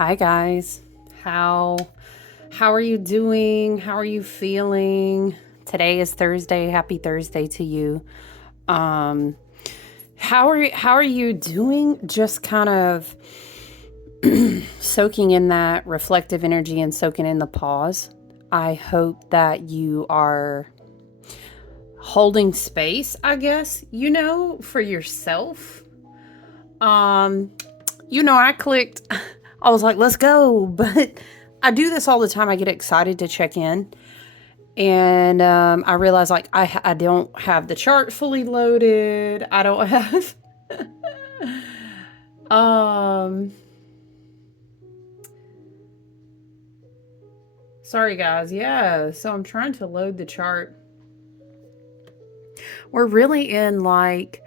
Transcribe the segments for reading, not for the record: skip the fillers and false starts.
Hi guys. How are you doing? How are you feeling? Today is Thursday. Happy Thursday to you. Um how are you doing? Just kind of soaking in that reflective energy and soaking in the pause. I hope that you are holding space, I guess, for yourself. Um I clicked, I was like, let's go. But I do this all the time. I get excited to check in. And I realize, like, I don't have the chart fully loaded. I don't have. um, Sorry, guys. Yeah. So I'm trying to load the chart. We're really in, like,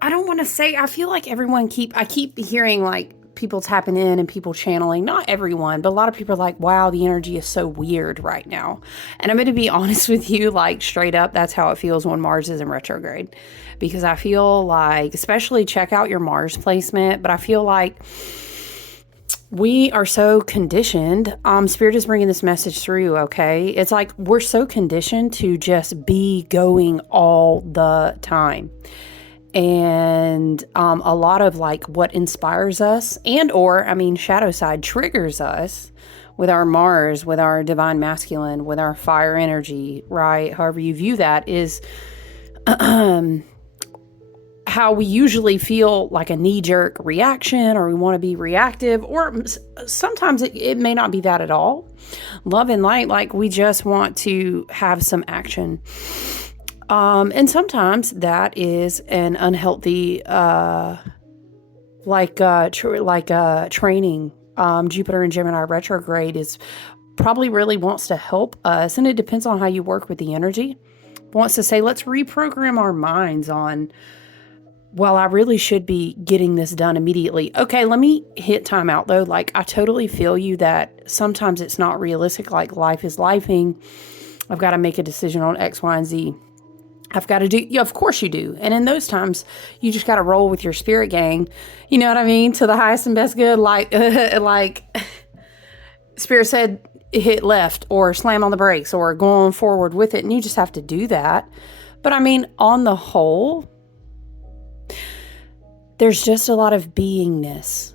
I don't want to say, I feel like I keep hearing, like, people tapping in and people channeling. Not everyone, but a lot of people are like, wow, the energy is so weird right now. And I'm going to be honest with you, like, straight up, that's how it feels when Mars is in retrograde. Because I feel like, especially check out your Mars placement, but I feel like we are so conditioned. Spirit is bringing this message through, okay? It's like we're so conditioned to just be going all the time. And a lot of, like, what inspires us shadow side triggers us with our Mars, with our divine masculine, with our fire energy, right? However you view that is how we usually feel, like a knee-jerk reaction, or we want to be reactive, or sometimes it may not be that at all. Love and light, like, we just want to have some action. And sometimes that is an unhealthy, training. Jupiter and Gemini retrograde is probably really wants to help us, and it depends on how you work with the energy. Wants to say, let's reprogram our minds on, well, I really should be getting this done immediately. Okay, let me hit time out though. Like, I totally feel you that sometimes it's not realistic. Like, life is lifing. I've got to make a decision on X, Y, and Z. I've got to do, yeah, of course you do. And in those times, you just got to roll with your spirit gang. You know what I mean? To the highest and best good. Like Spirit said, hit left or slam on the brakes or go on forward with it. And you just have to do that. But I mean, on the whole, there's just a lot of beingness.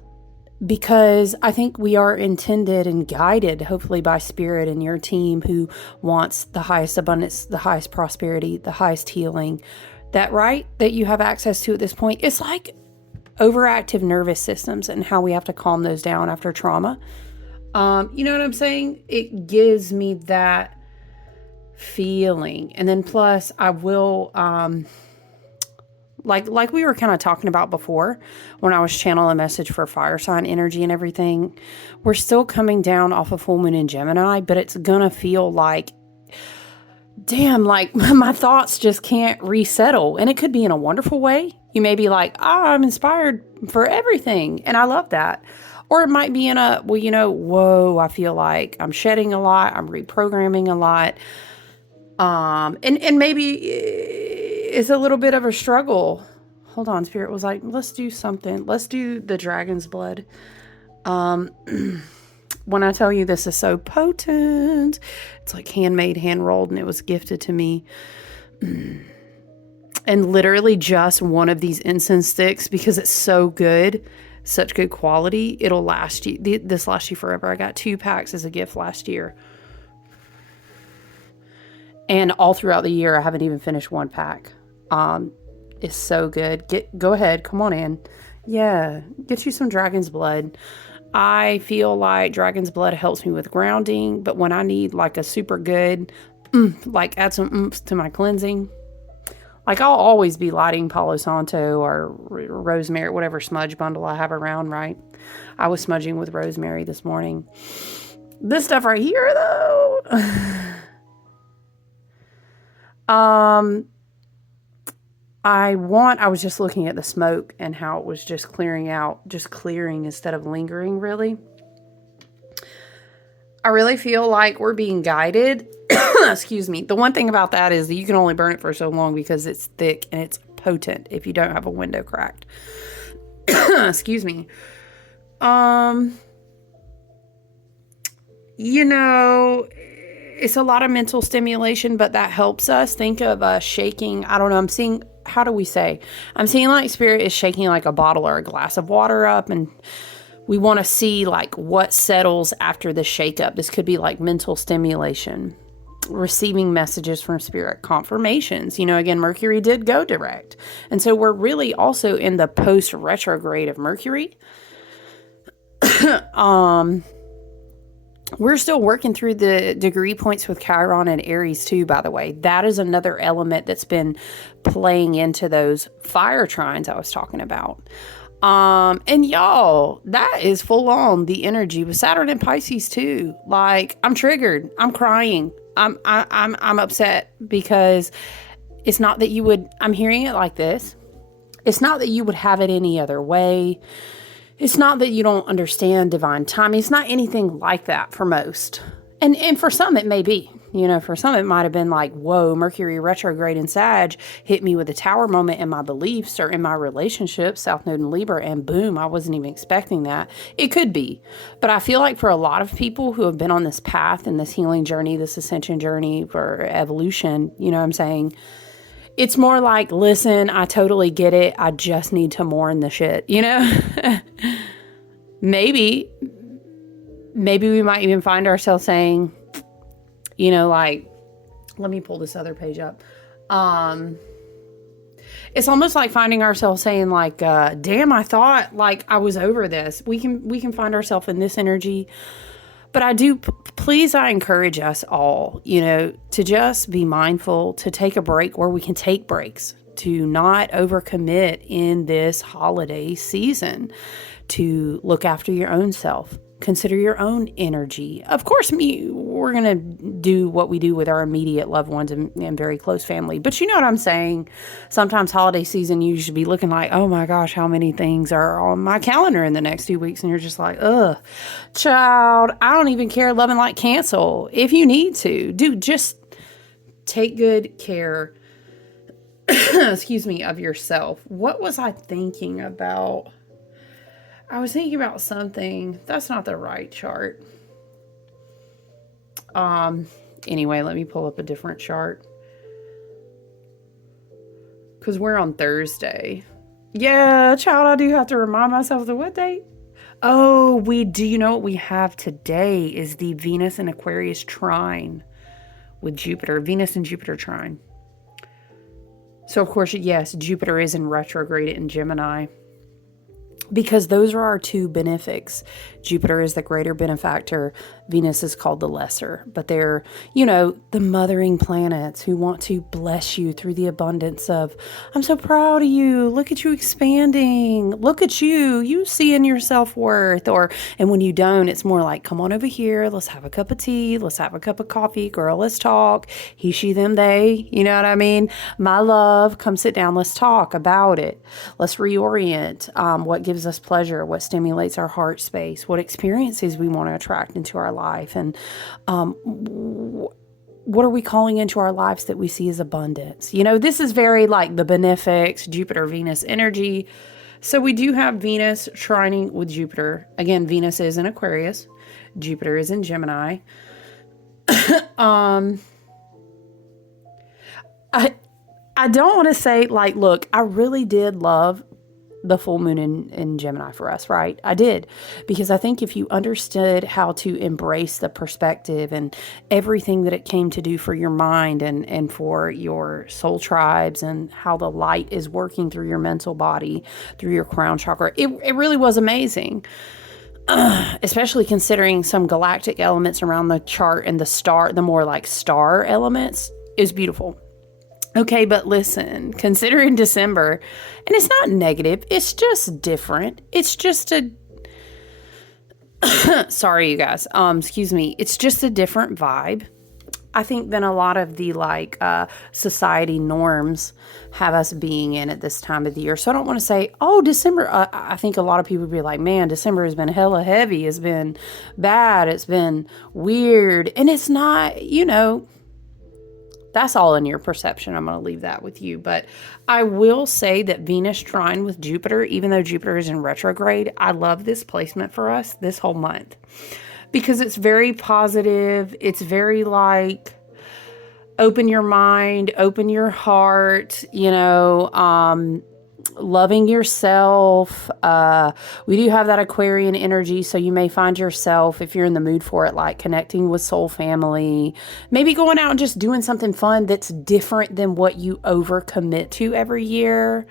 Because I think we are intended and guided, hopefully, by Spirit and your team who wants the highest abundance, the highest prosperity, the highest healing. That you have access to at this point. It's like overactive nervous systems and how we have to calm those down after trauma. You know what I'm saying? It gives me that feeling. And then plus, I will... Like we were kind of talking about before when I was channeling a message for fire sign energy and everything, we're still coming down off of full moon in Gemini, but it's going to feel like, damn, like my thoughts just can't resettle. And it could be in a wonderful way. You may be like, I'm inspired for everything. And I love that. Or it might be in a, whoa, I feel like I'm shedding a lot. I'm reprogramming a lot. And maybe it's a little bit of a struggle. Hold on, Spirit was like, let's do something. Let's do the dragon's blood. When I tell you this is so potent, it's like handmade, hand rolled, and it was gifted to me. And literally just one of these incense sticks, because it's so good, such good quality, it'll last you. This lasts you forever. I got 2 packs as a gift last year. And all throughout the year, I haven't even finished 1 pack. It's so good. Go ahead. Come on in. Yeah. Get you some dragon's blood. I feel like dragon's blood helps me with grounding. But when I need like a super good, add some oomph to my cleansing. Like, I'll always be lighting Palo Santo or rosemary, whatever smudge bundle I have around, right? I was smudging with rosemary this morning. This stuff right here, though... I was just looking at the smoke and how it was just clearing instead of lingering, really. I really feel like we're being guided. Excuse me. The one thing about that is that you can only burn it for so long because it's thick and it's potent if you don't have a window cracked. Excuse me. Um, you know, it's a lot of mental stimulation, but that helps us. Think of shaking. I don't know. I'm seeing, how do we say? I'm seeing like spirit is shaking like a bottle or a glass of water up, and we want to see like what settles after the shakeup. This could be like mental stimulation, receiving messages from spirit, confirmations. Again, Mercury did go direct. And so we're really also in the post retrograde of Mercury. We're still working through the degree points with Chiron and Aries too, by the way. That is another element that's been playing into those fire trines I was talking about. And y'all, that is full on the energy with Saturn and Pisces too. Like, I'm triggered. I'm crying. I'm upset because it's not that you would, I'm hearing it like this. It's not that you would have it any other way. It's not that you don't understand divine timing. It's not anything like that for most. And for some, it may be. For some, it might have been like, whoa, Mercury retrograde in Sag hit me with a tower moment in my beliefs or in my relationship, South Node and Libra, and boom, I wasn't even expecting that. It could be. But I feel like for a lot of people who have been on this path and this healing journey, this ascension journey for evolution, what I'm saying? It's more like, listen, I totally get it. I just need to mourn the shit, Maybe we might even find ourselves saying, like, let me pull this other page up. It's almost like finding ourselves saying like, damn, I thought like I was over this. We can find ourselves in this energy. But I do, please, I encourage us all, to just be mindful, to take a break where we can take breaks, to not overcommit in this holiday season, to look after your own self, consider your own energy. Of course, we're going to do what we do with our immediate loved ones and very close family. But you know what I'm saying? Sometimes holiday season, you should be looking like, oh my gosh, how many things are on my calendar in the next 2 weeks? And you're just like, ugh, child, I don't even care. Love and Light cancel. If you need to, just take good care, excuse me, of yourself. What was I thinking about? I was thinking about something. That's not the right chart. Anyway, let me pull up a different chart. Because we're on Thursday. Yeah, child, I do have to remind myself of the what date? Oh, we do. You know what we have today is the Venus and Aquarius trine with Jupiter. Venus and Jupiter trine. So, of course, yes, Jupiter is in retrograde in Gemini. Because those are our two benefics. Jupiter is the greater benefactor. Venus is called the lesser. But they're, the mothering planets who want to bless you through the abundance of, I'm so proud of you. Look at you expanding. Look at you. You seeing your self-worth. And when you don't, it's more like, come on over here. Let's have a cup of tea. Let's have a cup of coffee. Girl, let's talk. He, she, them, they. You know what I mean? My love, come sit down. Let's talk about it. Let's reorient what gives us pleasure, what stimulates our heart space, what experiences we want to attract into our life, and what are we calling into our lives that we see as abundance. This is very like the benefics, Jupiter, Venus energy. So we do have Venus trining with Jupiter. Again, Venus is in Aquarius. Jupiter is in Gemini. I don't want to say like, look, I really did love the full moon in Gemini for us, right? I did. Because I think if you understood how to embrace the perspective and everything that it came to do for your mind and for your soul tribes and how the light is working through your mental body, through your crown chakra, it really was amazing. Especially considering some galactic elements around the chart and the more like star elements is beautiful. Okay, but listen, considering December, and it's not negative, it's just different. It's just sorry, you guys, excuse me. It's just a different vibe, I think, than a lot of the society norms have us being in at this time of the year. So I don't want to say, oh, December, I think a lot of people would be like, man, December has been hella heavy. It's been bad. It's been weird. And it's not, That's all in your perception. I'm going to leave that with you. But I will say that Venus trine with Jupiter, even though Jupiter is in retrograde, I love this placement for us this whole month because it's very positive. It's very like, open your mind, open your heart, loving yourself. We do have that Aquarian energy, so you may find yourself, if you're in the mood for it, like connecting with soul family, maybe going out and just doing something fun that's different than what you overcommit to every year.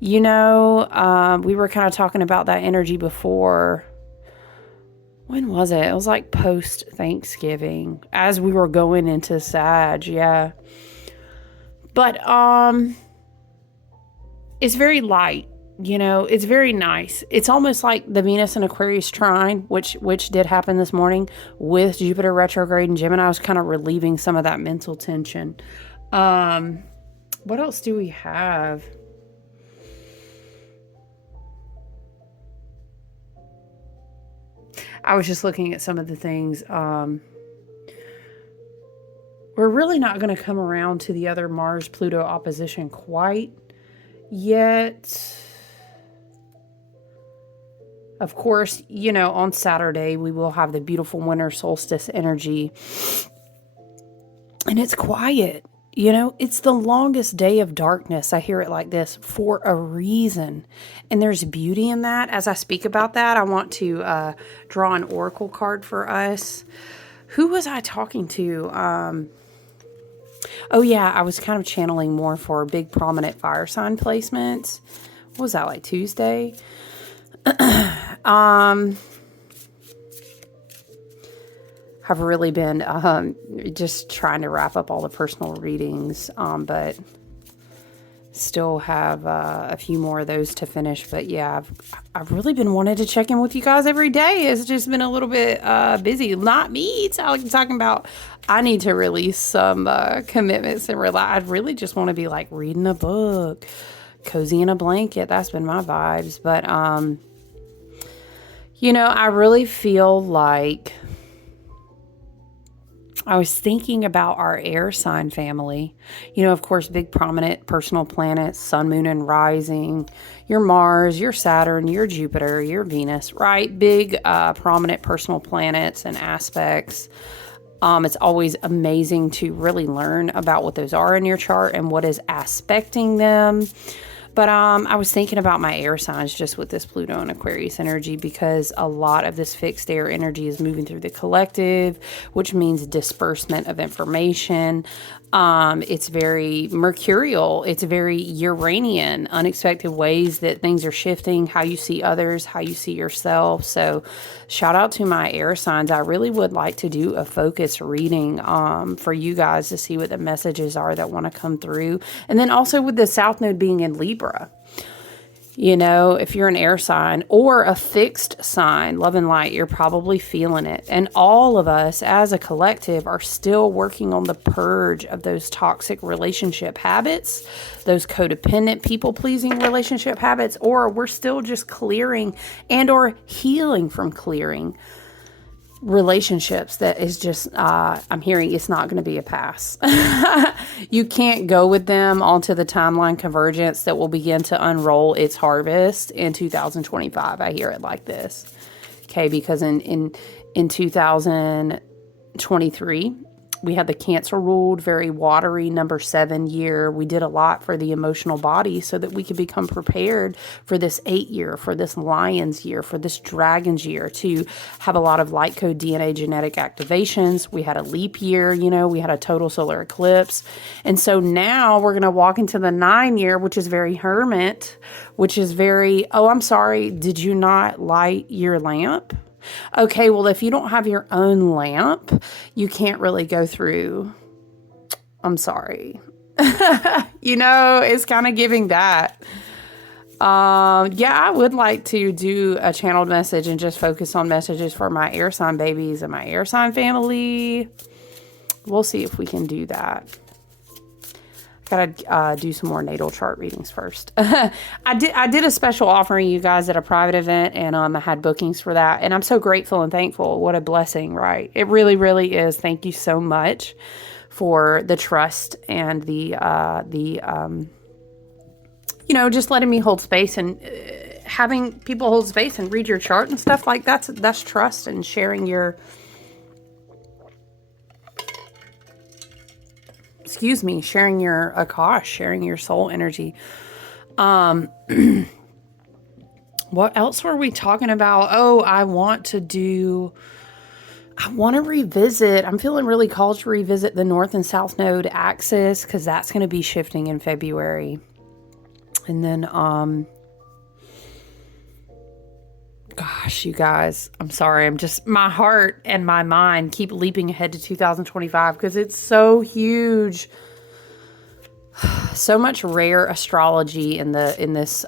We were kind of talking about that energy before. When was it? It was like post Thanksgiving as we were going into Sag. Yeah. But, it's very light, it's very nice. It's almost like the Venus and Aquarius trine, which did happen this morning with Jupiter retrograde and Gemini. I was kind of relieving some of that mental tension. What else do we have? I was just looking at some of the things. We're really not going to come around to the other Mars-Pluto opposition quite yet. Of course, on Saturday, we will have the beautiful winter solstice energy. And it's quiet. It's the longest day of darkness. I hear it like this for a reason. And there's beauty in that. As I speak about that, I want to draw an oracle card for us. Who was I talking to? Oh, yeah, I was kind of channeling more for big prominent fire sign placements. What was that, like Tuesday? I've really been just trying to wrap up all the personal readings, but still have a few more of those to finish. But yeah, I've really been wanting to check in with you guys every day. It's just been a little bit busy. Not me talking about. I need to release some commitments and relax. I really just want to be like reading a book, cozy in a blanket. That's been my vibes. But I really feel like. I was thinking about our air sign family. Of course, big prominent personal planets, sun, moon, and rising, your Mars, your Saturn, your Jupiter, your Venus, right? Big prominent personal planets and aspects. It's always amazing to really learn about what those are in your chart and what is aspecting them. But I was thinking about my air signs just with this Pluto and Aquarius energy, because a lot of this fixed air energy is moving through the collective, which means disbursement of information. It's very mercurial. It's very Uranian, unexpected ways that things are shifting, how you see others, how you see yourself. So shout out to my air signs. I really would like to do a focus reading for you guys to see what the messages are that want to come through. And then also with the South Node being in Libra. If you're an air sign or a fixed sign, love and light, you're probably feeling it. And all of us as a collective are still working on the purge of those toxic relationship habits, those codependent people-pleasing relationship habits, or we're still just clearing and or healing from clearing relationships that is just, I'm hearing it's not going to be a pass. You can't go with them onto the timeline convergence that will begin to unroll its harvest in 2025. I hear it like this. Okay, because in 2023, we had the Cancer ruled, very watery number 7 year. We did a lot for the emotional body so that we could become prepared for this 8 year, for this Lion's year, for this Dragon's year, to have a lot of light code DNA genetic activations. We had a leap year, we had a total solar eclipse. And so now we're going to walk into the 9 year, which is very hermit, which is very, oh, I'm sorry, did you not light your lamp? Okay, well, if you don't have your own lamp, you can't really go through. I'm sorry. It's kind of giving that. I would like to do a channeled message and just focus on messages for my air sign babies and my air sign family. We'll see if we can do that. Gotta do some more natal chart readings first. I did a special offering, you guys, at a private event, and I had bookings for that, and I'm so grateful and thankful. What a blessing, right? It really, really is. Thank you so much for the trust and just letting me hold space and having people hold space and read your chart and stuff like that's trust and sharing your, sharing your Akash, sharing your soul energy. What else were we talking about? Oh, I want to revisit. I'm feeling really called to revisit the North and South Node axis because that's going to be shifting in February. And then, gosh, you guys, I'm sorry. My heart and my mind keep leaping ahead to 2025 because it's so huge. So much rare astrology in this,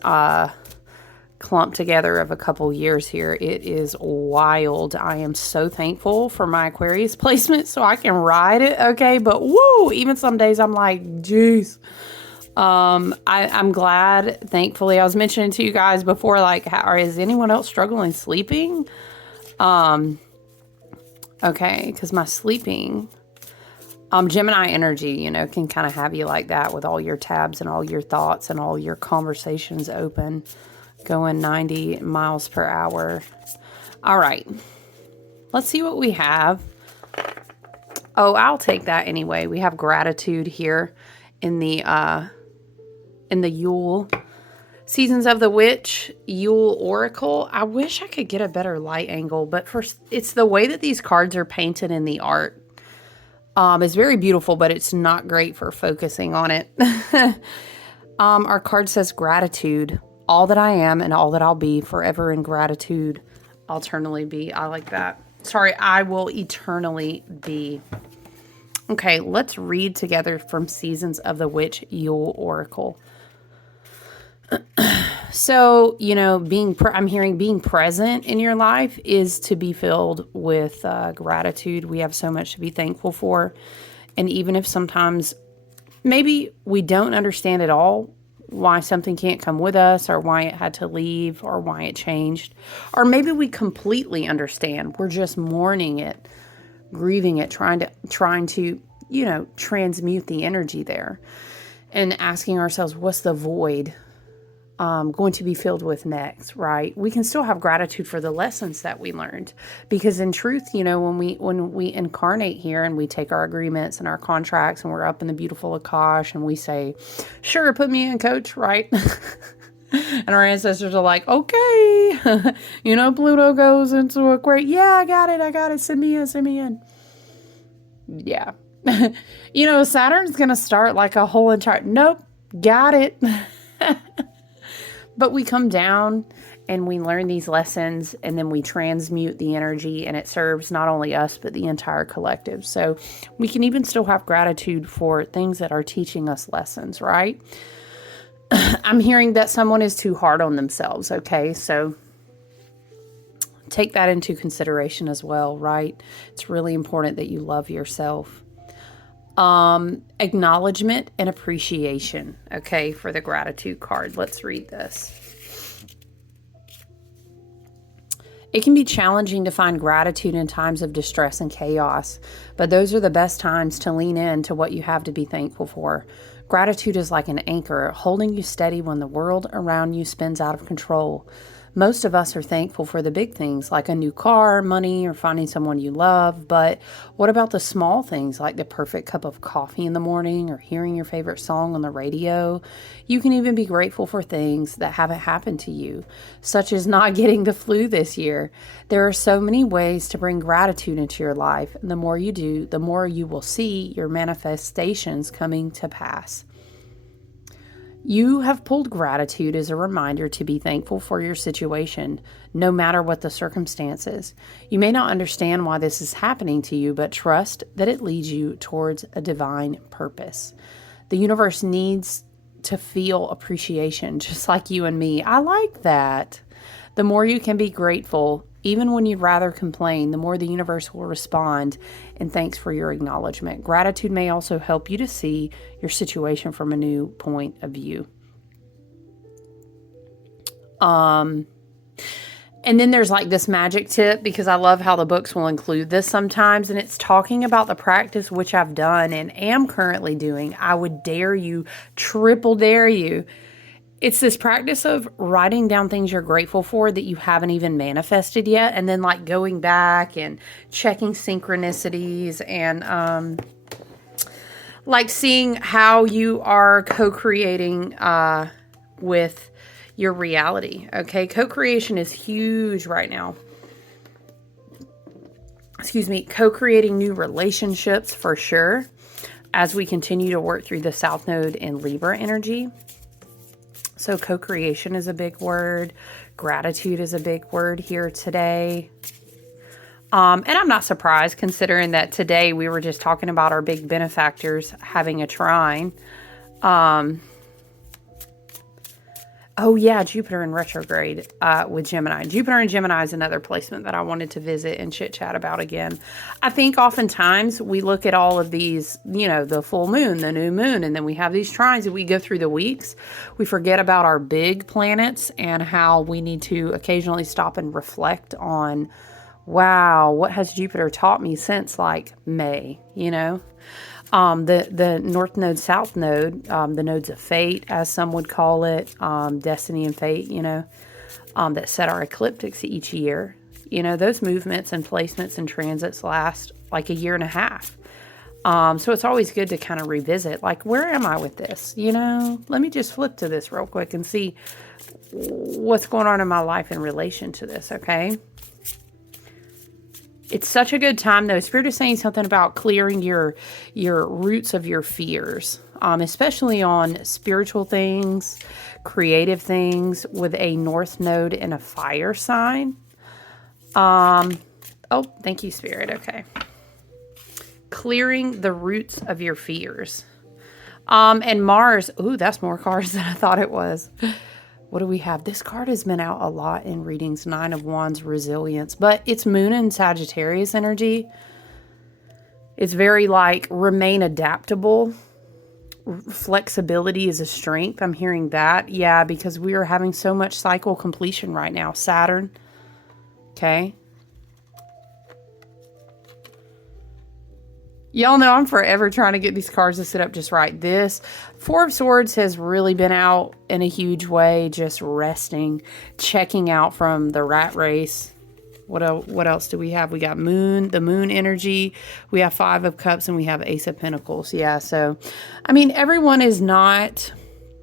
clumped together of a couple years here. It is wild. I am so thankful for my Aquarius placement so I can ride it. Okay. But woo, even some days I'm like, geez. I'm glad, thankfully, I was mentioning to you guys before, like, is anyone else struggling sleeping? Okay. Cause my sleeping, Gemini energy, can kind of have you like that with all your tabs and all your thoughts and all your conversations open. Going 90 miles per hour. All right. Let's see what we have. Oh, I'll take that anyway. We have gratitude here in the Yule Seasons of the Witch Yule Oracle. I wish I could get a better light angle, but it's the way that these cards are painted in the art. It's very beautiful, but it's not great for focusing on it. Our card says gratitude. All that I am and all that I'll be, forever in gratitude, I'll eternally be. I like that. Sorry, I will eternally be. Okay, let's read together from Seasons of the Witch Yule Oracle. So, I'm hearing being present in your life is to be filled with gratitude. We have so much to be thankful for. And even if sometimes maybe we don't understand it all, why something can't come with us or why it had to leave or why it changed. Or maybe we completely understand. We're just mourning it, grieving it, trying to, transmute the energy there and asking ourselves, what's the void going to be filled with next, right? We can still have gratitude for the lessons that we learned because in truth, when we incarnate here and we take our agreements and our contracts and we're up in the beautiful Akash and we say, sure, put me in, coach, right? And our ancestors are like, okay, Pluto goes into a great, yeah, I got it. Send me in. Yeah. Saturn's going to start like a whole entire, nope, got it. But we come down and we learn these lessons and then we transmute the energy and it serves not only us, but the entire collective. So we can even still have gratitude for things that are teaching us lessons, right? I'm hearing that someone is too hard on themselves. Okay. So take that into consideration as well, right? It's really important that you love yourself. Acknowledgement and appreciation. Okay, for the gratitude card. Let's read this. It can be challenging to find gratitude in times of distress and chaos, but those are the best times to lean into what you have to be thankful for. Gratitude is like an anchor, holding you steady when the world around you spins out of control. Most of us are thankful for the big things like a new car, money, or finding someone you love. But what about the small things like the perfect cup of coffee in the morning or hearing your favorite song on the radio? You can even be grateful for things that haven't happened to you, such as not getting the flu this year. There are so many ways to bring gratitude into your life. And the more you do, the more you will see your manifestations coming to pass. You have pulled gratitude as a reminder to be thankful for your situation, no matter what the circumstances. You may not understand why this is happening to you, but trust that it leads you towards a divine purpose. The universe needs to feel appreciation, just like you and me. I like that. The more you can be grateful, even when you'd rather complain, the more the universe will respond, and thanks for your acknowledgement. Gratitude may also help you to see your situation from a new point of view. And And then there's like this magic tip, because I love how the books will include this sometimes. And it's talking about the practice, which I've done and am currently doing. I would dare you, triple dare you. It's this practice of writing down things you're grateful for that you haven't even manifested yet. And then like going back and checking synchronicities and like seeing how you are co-creating with your reality. Okay. Co-creation is huge right now. Excuse me. Co-creating new relationships for sure. As we continue to work through the South Node in Libra energy. So co-creation is a big word. Gratitude is a big word here today. And I'm not surprised, considering that today we were just talking about our big benefactors having a trine. Oh yeah, Jupiter in retrograde with Gemini. Jupiter in Gemini is another placement that I wanted to visit and chit chat about again. I think oftentimes we look at all of these, the full moon, the new moon, and then we have these trines and we go through the weeks. We forget about our big planets and how we need to occasionally stop and reflect on, wow, what has Jupiter taught me since like May, The North Node, South Node, the nodes of fate, as some would call it, destiny and fate, that set our ecliptics each year. Those movements and placements and transits last like a year and a half. So it's always good to kind of revisit, like, where am I with this? Let me just flip to this real quick and see what's going on in my life in relation to this, okay? It's such a good time, though. Spirit is saying something about clearing your roots of your fears, especially on spiritual things, creative things, with a North Node and a fire sign. Oh, thank you, Spirit. Okay. Clearing the roots of your fears. And Mars. Ooh, that's more cards than I thought it was. What do we have? This card has been out a lot in readings. 9 of Wands, resilience. But it's Moon and Sagittarius energy. It's very like remain adaptable. Flexibility is a strength. I'm hearing that. Yeah, because we are having so much cycle completion right now. Saturn. Okay. Y'all know I'm forever trying to get these cards to sit up just right. This 4 of Swords has really been out in a huge way, just resting, checking out from the rat race. What else do we have? We got the moon energy. We have 5 of Cups and we have Ace of Pentacles. Yeah, so, I mean, everyone is not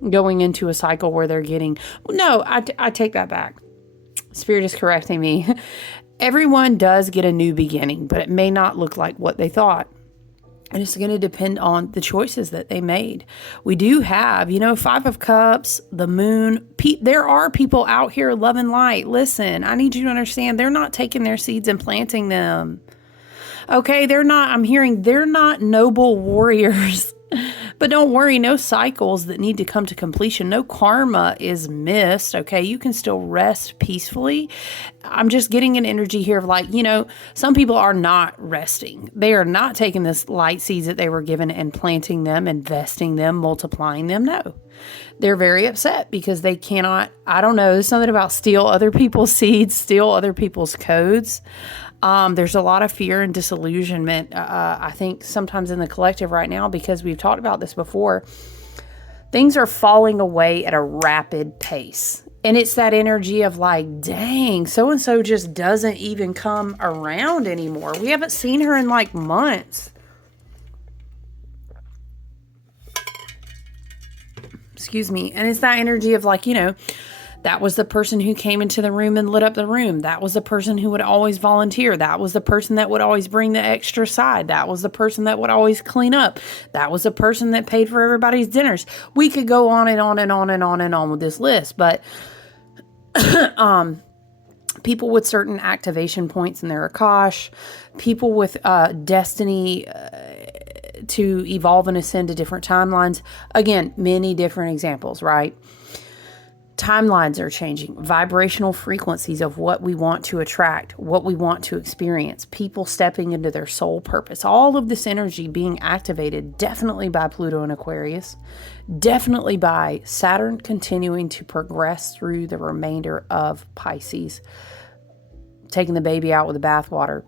going into a cycle where they're getting... No, I take that back. Spirit is correcting me. Everyone does get a new beginning, but it may not look like what they thought. And it's going to depend on the choices that they made. We do have, 5 of Cups, the moon. There are people out here loving light. Listen, I need you to understand, they're not taking their seeds and planting them. Okay, I'm hearing they're not noble warriors. But don't worry, no cycles that need to come to completion. No karma is missed, okay? You can still rest peacefully. I'm just getting an energy here of like, some people are not resting. They are not taking this light seeds that they were given and planting them, investing them, multiplying them. No. They're very upset because they cannot, I don't know, there's something about steal other people's seeds, steal other people's codes. There's a lot of fear and disillusionment, I think, sometimes in the collective right now, because we've talked about this before. Things are falling away at a rapid pace. And it's that energy of like, dang, so-and-so just doesn't even come around anymore. We haven't seen her in like months. Excuse me. And it's that energy of like, that was the person who came into the room and lit up the room. That was the person who would always volunteer. That was the person that would always bring the extra side. That was the person that would always clean up. That was the person that paid for everybody's dinners. We could go on and on and on and on and on with this list, but people with certain activation points in their Akash, people with destiny to evolve and ascend to different timelines. Again, many different examples, right? Timelines are changing, vibrational frequencies of what we want to attract, what we want to experience, people stepping into their soul purpose, all of this energy being activated definitely by Pluto and Aquarius, definitely by Saturn continuing to progress through the remainder of Pisces, taking the baby out with the bathwater,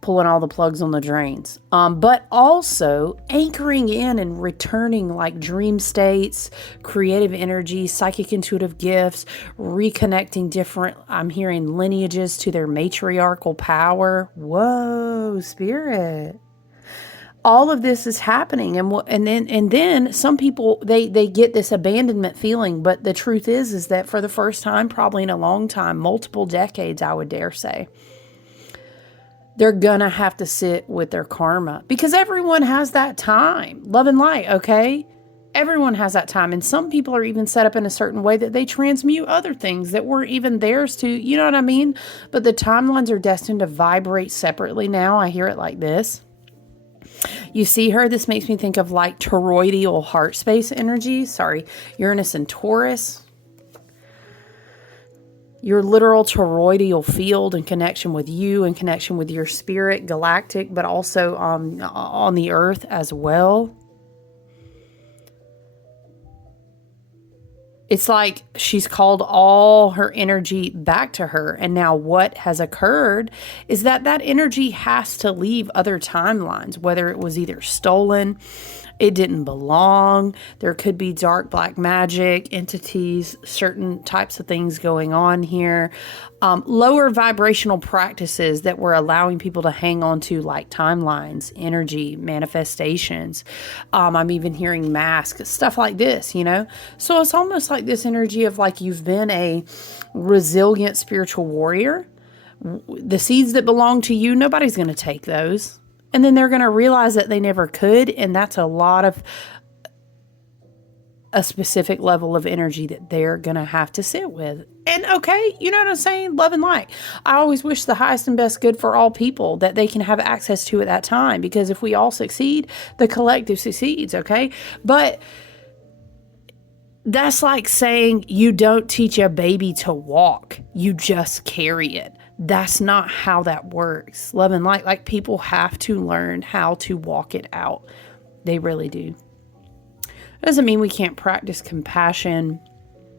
pulling all the plugs on the drains, but also anchoring in and returning like dream states, creative energy, psychic intuitive gifts, reconnecting different, I'm hearing lineages to their matriarchal power. Whoa, spirit. All of this is happening, and then some people they get this abandonment feeling, but the truth is that for the first time, probably in a long time, multiple decades, I would dare say, they're gonna have to sit with their karma, because everyone has that time. Love and light, okay? Everyone has that time. And some people are even set up in a certain way that they transmute other things that weren't even theirs to, you know what I mean? But the timelines are destined to vibrate separately now. I hear it like this. You see her? This makes me think of like toroidal heart space energy. Sorry, Uranus and Taurus. Your literal toroidal field in connection with you, in connection with your spirit, galactic, but also on the earth as well. It's like she's called all her energy back to her. And now what has occurred is that energy has to leave other timelines, whether it was either stolen, it didn't belong. There could be dark black magic entities, certain types of things going on here. Lower vibrational practices that were allowing people to hang on to, like timelines, energy, manifestations. I'm even hearing masks, stuff like this, you know? So it's almost like this energy of like you've been a resilient spiritual warrior. The seeds that belong to you, nobody's going to take those. And then they're going to realize that they never could. And that's a lot of a specific level of energy that they're going to have to sit with. And okay, you know what I'm saying? Love and light. I always wish the highest and best good for all people that they can have access to at that time. Because if we all succeed, the collective succeeds, okay? But that's like saying you don't teach a baby to walk. You just carry it. That's not how that works. Love and light, like people have to learn how to walk it out. They really do. It doesn't mean we can't practice compassion.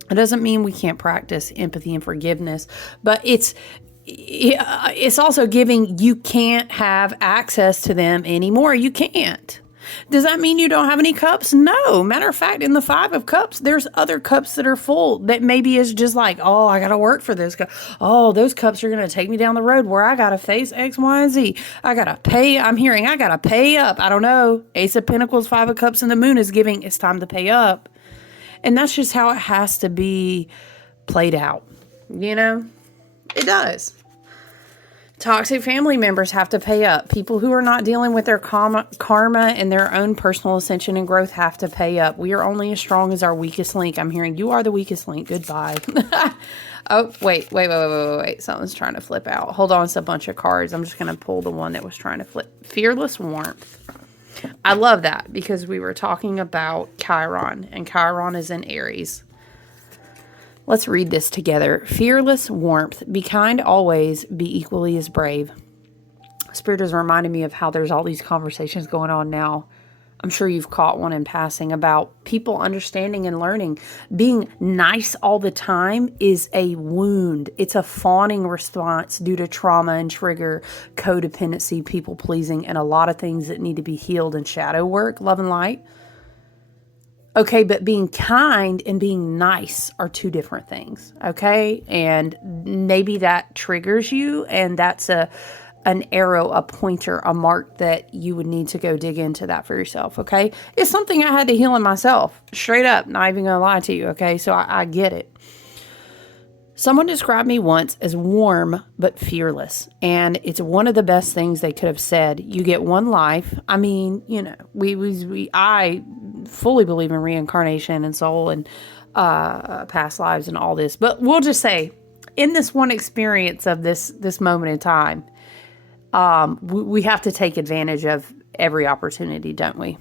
It doesn't mean we can't practice empathy and forgiveness, but it's also giving, you can't have access to them anymore. You can't. Does that mean you don't have any cups? No. Matter of fact, in the 5 of cups, there's other cups that are full that maybe is just like, oh, I got to work for this. Oh, those cups are going to take me down the road where I got to face X, Y, and Z. I got to pay. I'm hearing I got to pay up. I don't know. Ace of Pentacles, 5 of Cups, and the moon is giving, it's time to pay up. And that's just how it has to be played out. You know, it does. Toxic family members have to pay up. People who are not dealing with their karma and their own personal ascension and growth have to pay up. We are only as strong as our weakest link. I'm hearing you are the weakest link. Goodbye. Oh, wait. Something's trying to flip out. Hold on, it's a bunch of cards. I'm just going to pull the one that was trying to flip. Fearless warmth. I love that because we were talking about Chiron, and Chiron is in Aries. Let's read this together. Fearless warmth. Be kind always. Be equally as brave. Spirit is reminding me of how there's all these conversations going on now. I'm sure you've caught one in passing about people understanding and learning. Being nice all the time is a wound. It's a fawning response due to trauma and trigger, codependency, people pleasing, and a lot of things that need to be healed in shadow work, love and light. Okay, but being kind and being nice are 2 different things, okay? And maybe that triggers you, and that's an arrow, a pointer, a mark that you would need to go dig into that for yourself, okay? It's something I had to heal in myself, straight up, not even gonna lie to you, okay? So I get it. Someone described me once as warm but fearless, and it's one of the best things they could have said. You get one life. I mean, you know, I fully believe in reincarnation and soul and past lives and all this, but we'll just say, in this one experience of this moment in time, we have to take advantage of every opportunity, don't we?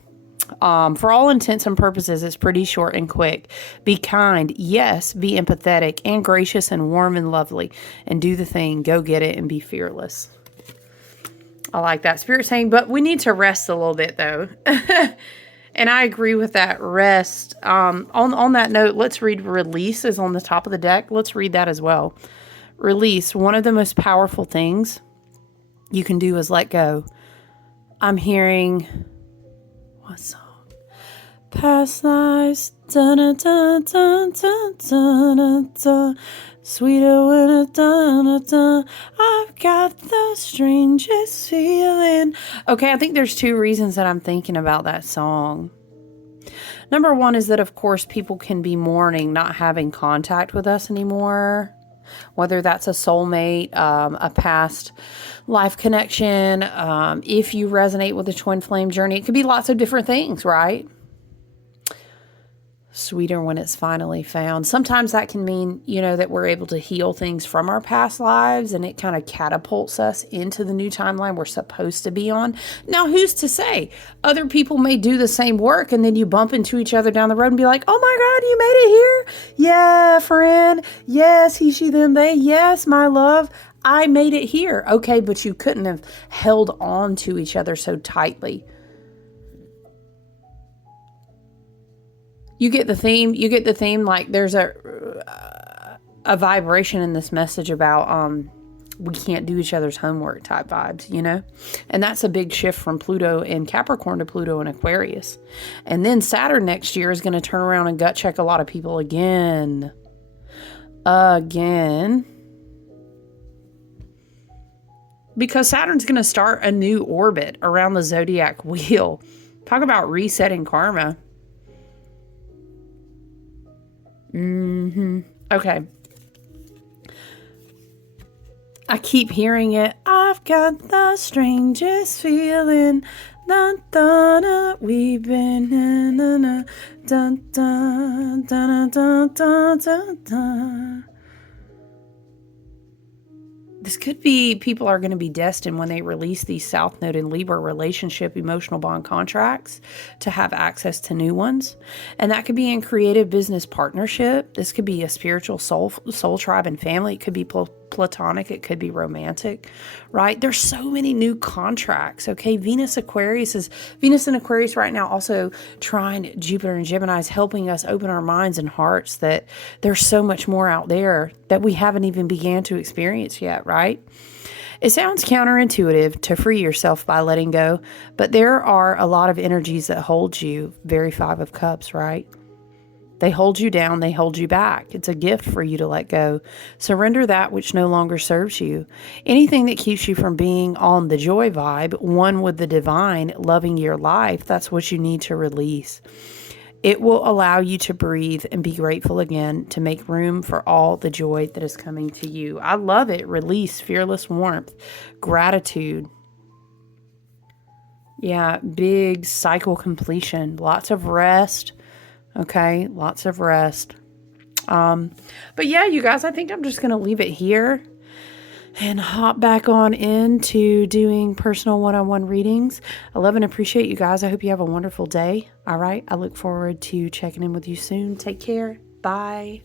For all intents and purposes, it's pretty short and quick. Be kind. Yes. Be empathetic and gracious and warm and lovely, and do the thing. Go get it and be fearless. I like that. Spirit saying, but we need to rest a little bit though. And I agree with that. Rest. On that note, let's read release is on the top of the deck. Let's read that as well. Release. One of the most powerful things you can do is let go. I'm hearing, what song? Past lives, da-da-da-da-da-da-da-da, sweeter when it da-da-da, I've got the strangest feeling. Okay, I think there's two reasons that I'm thinking about that song. Number one is that, of course, people can be mourning not having contact with us anymore. Whether that's a soulmate, a past life connection, if you resonate with the twin flame journey, it could be lots of different things, right? Sweeter when it's finally found. Sometimes that can mean, that we're able to heal things from our past lives, and it kind of catapults us into the new timeline we're supposed to be on. Now, who's to say? Other people may do the same work, and then you bump into each other down the road and be like, oh my God, you made it here? Yeah, friend. Yes, he, she, them, they. Yes, my love. I made it here. Okay, but you couldn't have held on to each other so tightly. You get the theme. Like there's a vibration in this message about we can't do each other's homework type vibes, and that's a big shift from Pluto in Capricorn to Pluto in Aquarius. And then Saturn next year is going to turn around and gut check a lot of people again, because Saturn's going to start a new orbit around the zodiac wheel. Talk about resetting karma. Okay. I keep hearing it. I've got the strangest feeling. Dun, dun, dun, we've been dun, dun, dun, dun, dun, dun, dun, dun. This could be people are going to be destined when they release these South Node and Libra relationship emotional bond contracts to have access to new ones. And that could be in creative business partnership. This could be a spiritual soul tribe and family. It could be platonic. It could be romantic, right? There's so many new contracts. Okay. Venus and Aquarius right now also trine Jupiter and Gemini is helping us open our minds and hearts that there's so much more out there that we haven't even began to experience yet, right? It sounds counterintuitive to free yourself by letting go, but there are a lot of energies that hold you. Very Five of Cups, right? They hold you down. They hold you back. It's a gift for you to let go. Surrender that which no longer serves you. Anything that keeps you from being on the joy vibe, one with the divine, loving your life, that's what you need to release. It will allow you to breathe and be grateful again, to make room for all the joy that is coming to you. I love it. Release, fearless warmth, gratitude. Yeah, big cycle completion, lots of rest. Okay, lots of rest. But yeah, you guys, I think I'm just going to leave it here and hop back on into doing personal one-on-one readings. I love and appreciate you guys. I hope you have a wonderful day. All right, I look forward to checking in with you soon. Take care. Bye.